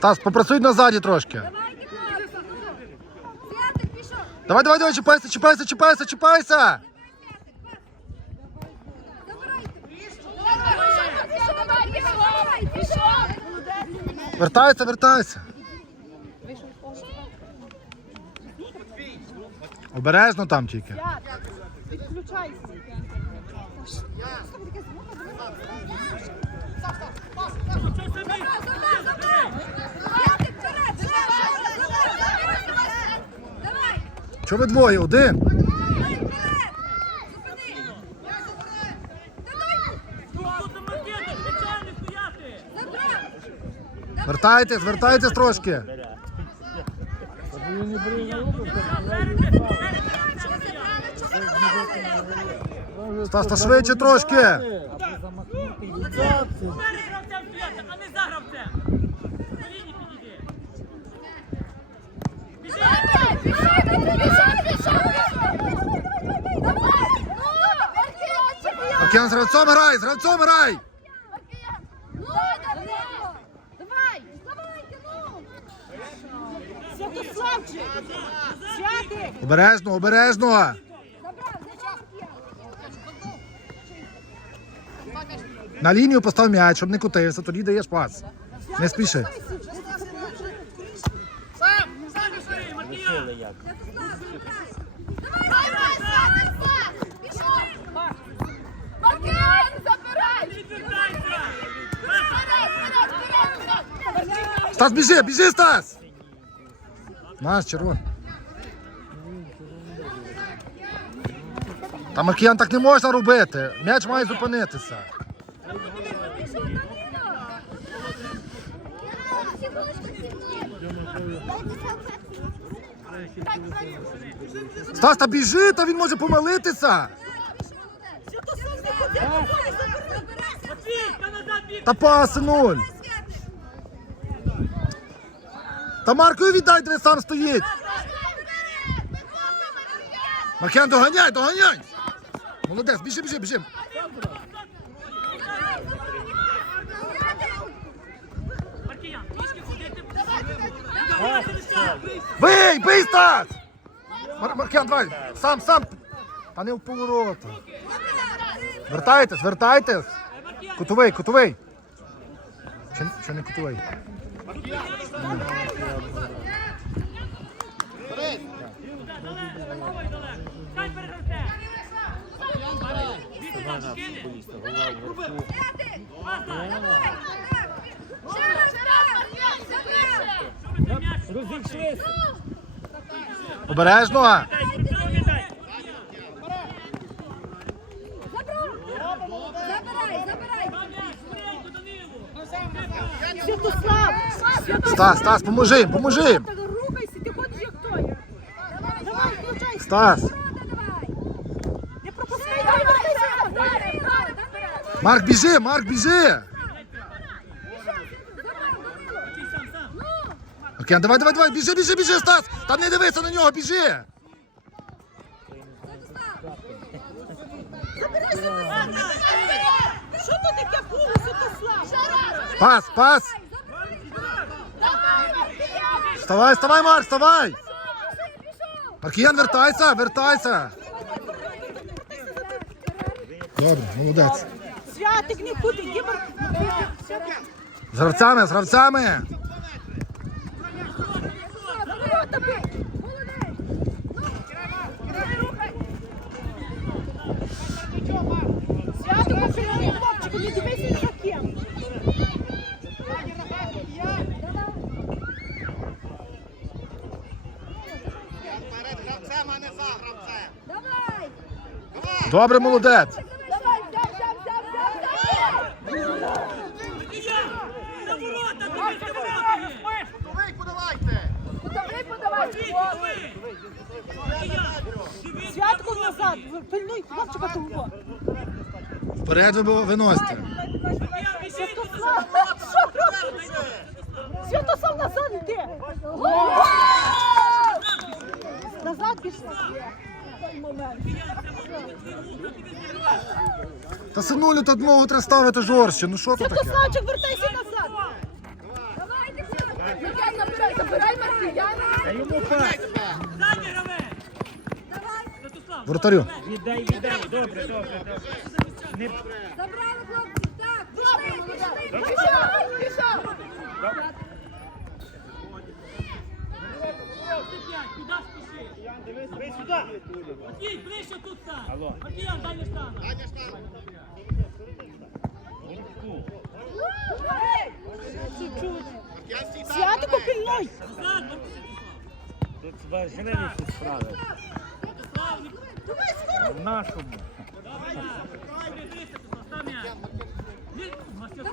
Стас, попрацюй назаді трошки. Ну. Давай, давай, давай, чіпайся, чіпайся, чіпайся, чіпайся. Вертайся, вертайся. Обережно там тільки. Відключайся вперед, вперед, вперед, вперед. Давай, Що ви двоє? Один. Вертайтесь, вертайтесь трошки. Стас, та швидше трошки. Перед гравцем свята, а не за гравцем. На лінії підійди. Біжи! Пішов, пішов, пішов, пішов. Давай, ну, Океан, з гравцом грай, з гравцом грай. Давай, давай, давайте, ну. Святославчик! Святик! Обережно, обережно. Забрав, зачем? На лінію постав м'яч, щоб не кутився, тоді даєш пас. Не спіши. Біжи, Маркіян! Давай, давай, давай, давай, пішов. Маркіян, забирай. Відвертайся! Вперед, вперед, вперед, вперед. Стас, біжи, біжи, Стас. Наш червоний. Та Маркіян так не можна робити. М'яч має зупинитися. Стас, та біжи, та він може помилитися. Та паси нуль. Та Маркові віддай, де сам стоїть. Маркіян, доганяй, доганяй. Молодець, біжи, біжи, біжи. Бий, бий, Стас! Мар- Маркіян, давай, сам, сам. Та не в поворота. Вертайтесь, вертайтесь. Кутовий, кутовий. Чи, чи не кутовий? Обережно. дай, віддай, віддай! Забирай, забирай. Два м'яч, скоренько, Данилу! Святослав! Стас, Стас, поможи, поможи. Та рухайся, ти ходиш як той. Давай, включайся. Стас. Не пропускай. Марк, біжи, Марк, біжи. Окей, давай, давай, давай, біжи, біжи, біжи, Стас. Та не дивися на нього, біжи. Що таке Святослав? Пас, пас. Вставай, вставай, Марк, вставай. Маркіян, вертайся, вертайся. Добре, молодець. Святик не куди. З гравцями, з гравцями. Святик, охорони хлопчику, не дивися за ким. Перед гравцем, а не за гравцем. Давай. Добре, молодець. Давай, взяв, взяв, взяв, взяв, взяв. Маркіян! На ворота, дивись, на ворота є! Кутовий подавайте. Кутовий подавай. Маркіян, дивись, на Святку назад, пильнуй хлопчика того. Вперед ви виносите. Святослав, назад йди. Назад пішла. Та синулю тут ногу треба ставити жорстче. Ну що це таке? Святославчик, вертайся назад. Давайте, Маркіян, набирай, забирай Маркіяна. Та! Давай. Воротарю. Віддай, віддай. Добре, добре, добре. Забрали, хлопці. Так, пішли, пішли. Пішов, пішов. п'ять, куди спішиш? Ви сюди. Матвій, ближче тут стань. Алло. Матвіян, дай не стане. Святику пильнуй. Тут важливі тут справи. Святославник. В нашому. Добре, на. Добре, тут став м'яч. Ні, Мастер,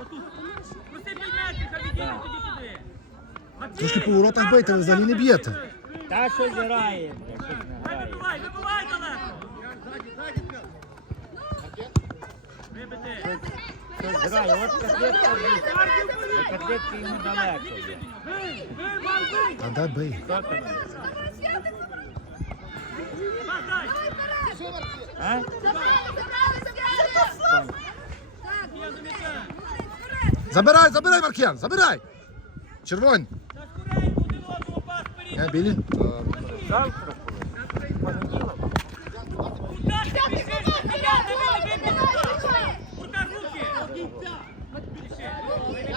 отут. Проси п'ять метрів, хай відійде, тоді туди. Трошки по воротах бийте, ви взагалі не б'єте. Та щось грає, бля, щось не вибивай, вибивай далеко. Вибити. Щось грає, от котлетка, до котлетки йому далеко. бля. Бий, бий, Ван, бий. Та дай бий. Хто там? Дай. А? Я до. Забирай, забирай, Маркіян, забирай. Червонь. пас вперед. Я білі. Завтра? Понеділок? Куда ти біжиш? Матвіян, не бий, не бий, куда? Куда руки?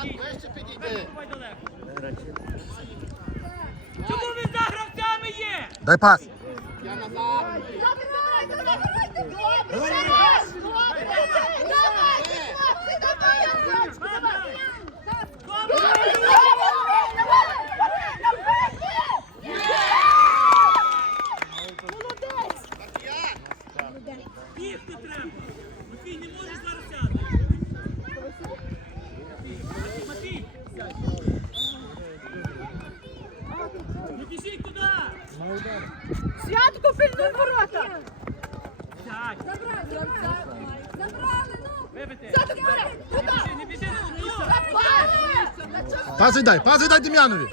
Ближче підійди. Давай далеко. Чому ви за гравцями є? Дай пас. Пас віддай, пас віддай Дем'янові.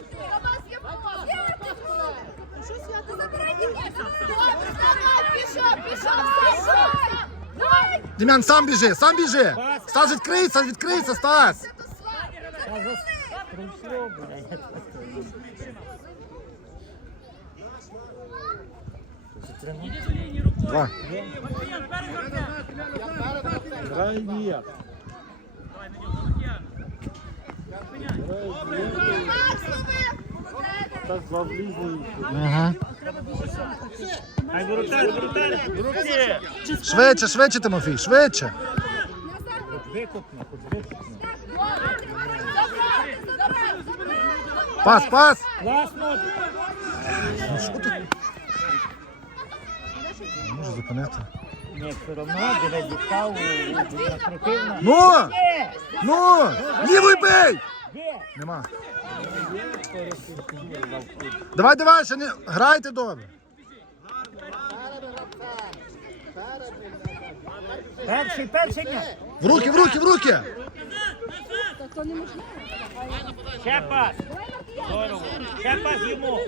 Пішов, пішов, пішов. Давай. Дем'ян, сам біжи, сам біжи. Стас, відкрийся, відкрийся, Стас. Та за прийшло, бля. Іди до лінії рукою. Два. Матвіян, перед гравцем. Грай ніяк. Давай на нього, Матвіян. Спиняй. Добре. Так завлізли. Руки! Швидше, швидше, Тимофій, швидше. Викупно, хоч. Пас, пас. Класно! Ну що ти? Не можу зупинити. Ні, все одно, диви, дістав, накрутив. Ну! Ну! Лівий бий! Нема. Давай, давай, ще не грайте добре. Перший, перший, ні. В руки, в руки, в руки! Ще пас. Здорово. Ще пас йому.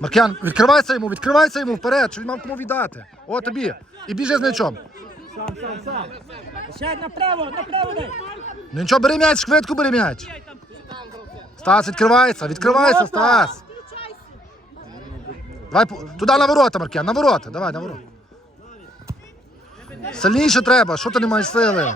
Маркян, відкривайся йому, відкривайся йому вперед, щоб він мав кому віддати. О, тобі. І біжи з м'ячом. Сам, сам, сам. Ще направо, направо дай. Ну нічого, бери м'яч, швидко бери м'яч. Стас, відкривається, відкривається, Стас. Давай туди на ворота, Маркян, на ворота. Давай, на ворота. Сильніше треба, що ти не маєш сили?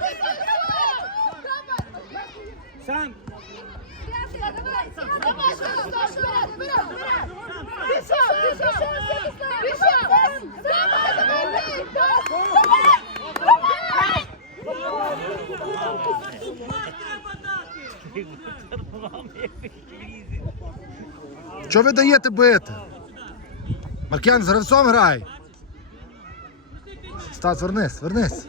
Що ви даєте бити? Маркян, з гравцом грай. Стас, вернись, вернись.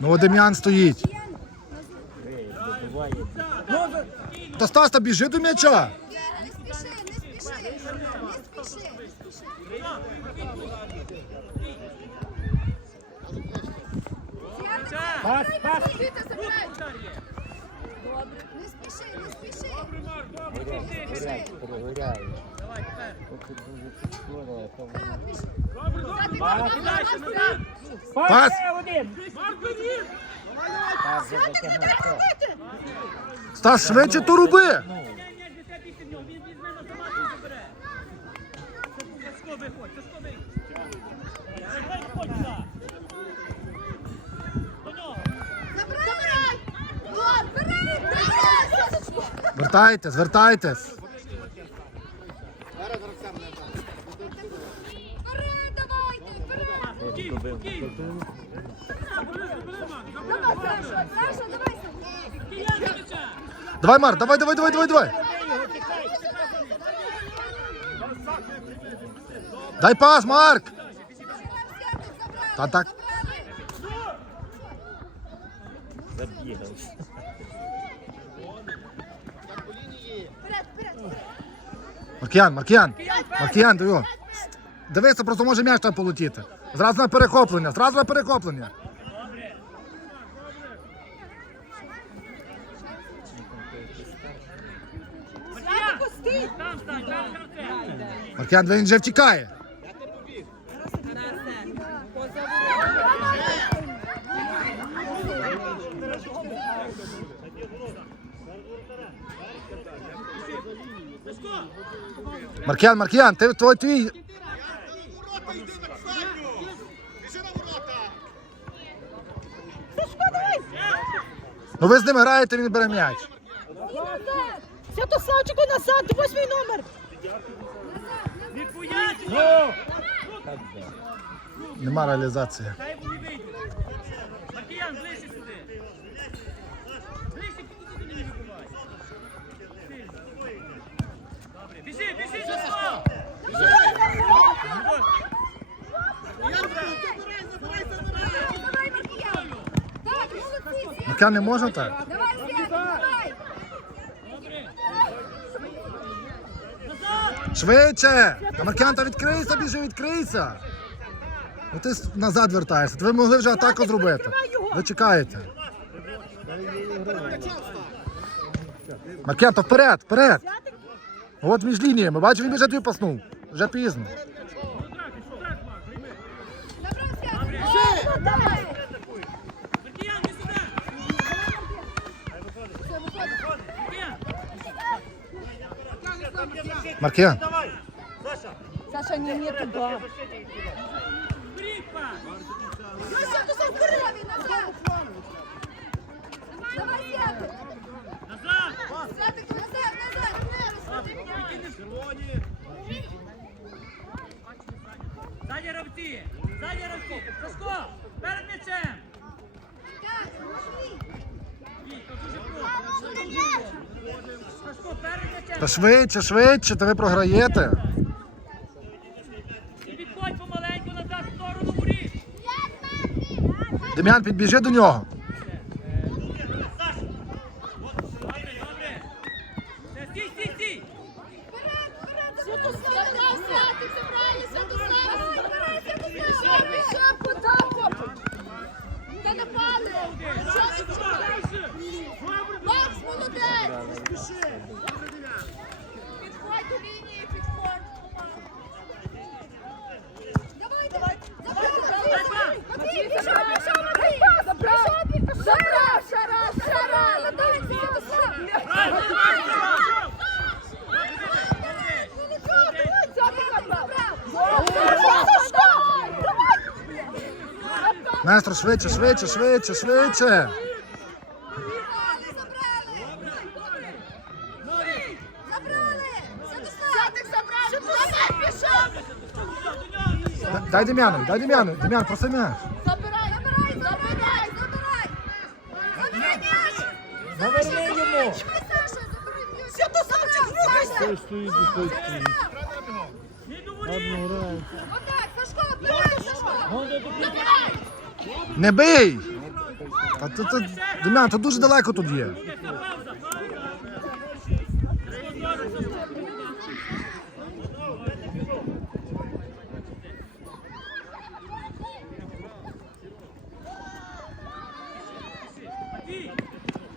Ну, Дем'ян стоїть. Та Стас, та біжи до м'яча. Не спіши, не спіши, не спіши, не спіши. Пас, пас. Віта, забирай. Удар є. Добре. Не спіши, не спіши. Біжи. Давай, тепер. Біжи. Добре, Марк, дальше, назад. Пас! Один. Марк, вперед. Стас, швидше то роби! Ні, ні, не треба бігти в нього, він візьме на і забере. Сашко, виходь, Сашко, виходь. Давай, виходь сюди. До нього. Забирай. Влад, бери. Давай. Вертайтесь, звертайтесь. Вперед, давайте, вперед. Спокійно, спокійно. Бери, бери, Марк, забери. Давай, Саша, Саша, давай. Киян, м'яча. Давай, Марк, давай, давай, давай, давай, давай. Дай пас, Марк! Та так. Забігався. Вперед, вперед. Маркіян, Маркіян, Маркіян, диво. Дивися, просто може м'яч там полетіти. Зразу на перехоплення, зразу на перехоплення. Маркіян, він вже втікає. Маркіян, Маркіян, ти твій твій. Ну ви з ним граєте, він бере м'яч. Святославчику назад, восьмий номер. Нема реалізації. Маркіян, ближче сюди. Ближче, підійди, не вибивай. Сильно. Добре, біжи, біжи, Сашко. Давай, Маркіян. Так, молодці. Не може так? Давай, Свят, давай. Швидше! Та Маркіян, та відкрийся, біжи, відкрийся. Ну ти назад вертаєшся. Ви могли вже атаку зробити. Ви чекаєте. Маркіян, то вперед, вперед. От між лініями. Бачу, він вже тобі паснув. Вже пізно. Свят. Давай. Маркіян, не сюди. Все, виходить. Маркіян. Саша, не, не туда. пас. Ну, Святослав, вперед. Назад. Давай, Святик. Назад. Святик, назад, назад. Ззаді гравці. Ззаді гравці. Сашко, перед м'ячем. Так, пошли. Вій, то дуже просто. Дуже просто. Сашко, перед м'ячем. Та швидше, швидше, та ви програєте. Дем'ян, підбіжи до нього. Добре, добре. Все, Стій, стій, стій. Вперед, вперед. Святослав, забрав Святик, забрали Святослав. Давай, вперед, Святослав. Ще подав. Та не падай. Що ти чекаєш? Макс, молодець. Підходь до лінії, підходь. Давай, давай. Забрав. Матвій, пішов, пішов, Матвій. Забрав. Забрав. Шара, шара. Молодець, Святослав. Нестор, швидше, швидше, швидше, швидше. Дай Дем'яну, дай Дем'яну. Дем'ян, проси м'яч. Забирай, забирай, забирай, забирай. Забирай м'яч. Наверни йому. Саша, забирай м'яч. Святославчик, рухайся. Той стоїть, той стоїть. Одну грає. Отак, Сашко, вперед, Сашко. Забирай. Не бий! Та тут, тут, Дем'ян, тут дуже далеко тут є.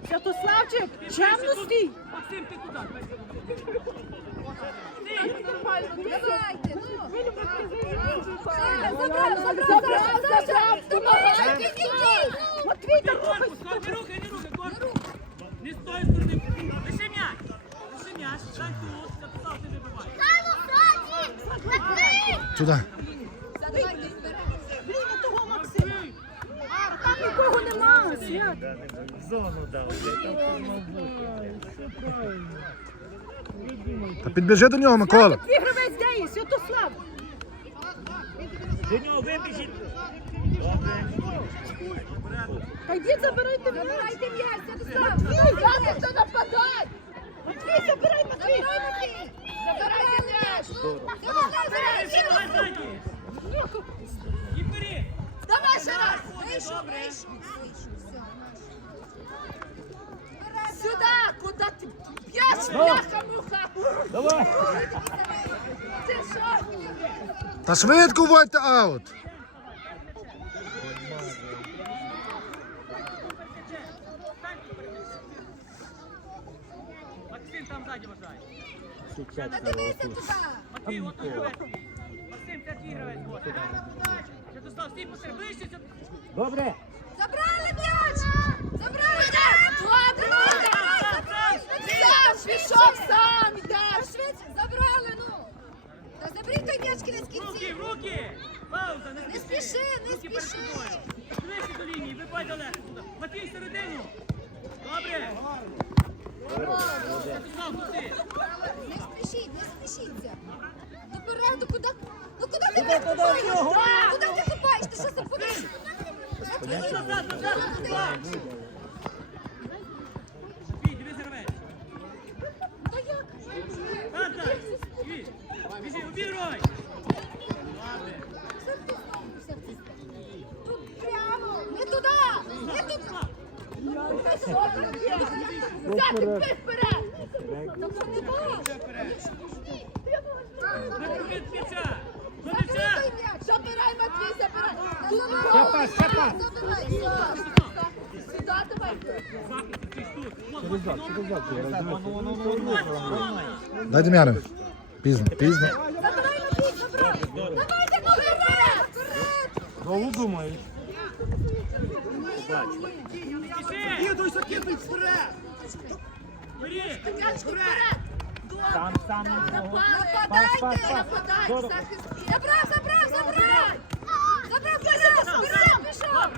Святославчик, чемно стій. Максим, ти куди? Давайте, ну. Забрав, забрав, забрав, забрав. Допомагайте, відійдіть. Матвій, та Корпус, рухай. корпус, не рухай, не рухай, корпус. Не з тої сторони. Лише м'яч. Лише м'яч. Стань тут, Святослав, ти вибивай. Сюди. Задавайте, збирайте. Блін, того Максима. Там нікого нема, зону дав, блядь, там хто мав бути, блядь. Та підбіжи до нього, Микола. Твій гравець де є, Святослав. До нього вибіжіть. Добре. Та йдіть забирайте м'яч. Забирайте м'яч, Святослав. Забирайте, хто нападай! Матвій, забирай, Матвій. Забирайте м'яч. Святослав, забирай, Лише давай І вперед. Давай ще раз. Добре. Сюда, куда ти п'єш, бляха-муха. Давай. Ти що? Та швидко вводьте аут. Максим там ззаді вважає. Сейчас Дивися туди. Матвій, от той гравець. Максим, це твій гравець. от. Святослав, стій посеред. Ближче, Свят- Добре. Забрали м'яч! Забрали м'яч! Пішов сам, йдеш! Швидше, забрали, ну! Та заберіть той м'яч кінець Руки, кінці! руки! Пауза, не Не спіши, не Руки перед спіши! собою. Ближче до лінії, вибай далеко туди. Матвій, середину. Добре. Святослав, ну. Не спішіть, не спішіться! Допереду, куди? Ну куди ти копаєш? Куди ти копаєш? Ти що забудеш? Назад, назад, назад. Матвій, дивись гравець. Назад. Матвій, Біжи, обіграй. Тут прямо! Не туди! Не туди! Взяти вперед! Тобто не було! Від м'яча. До Забирай м'яча. той м'яч! Забирай, Матвій, забирай! Щепа, щепа. Сюди давай! Захист, ти ж тут. Дай Дем'яну. Пізно, пізно. Забирай, Матвій, забирай! Давайте вперед! Вперед! Голову думаю. Біжи. Бери закидай вперед! Бери! Вперед! Сам, сам, нічого. Пас, пас, Нападайте! пас. Нападайте! Здорово. Захист! Забрав, забрав, забрав! Забрав, Коля! Вперед, пішов!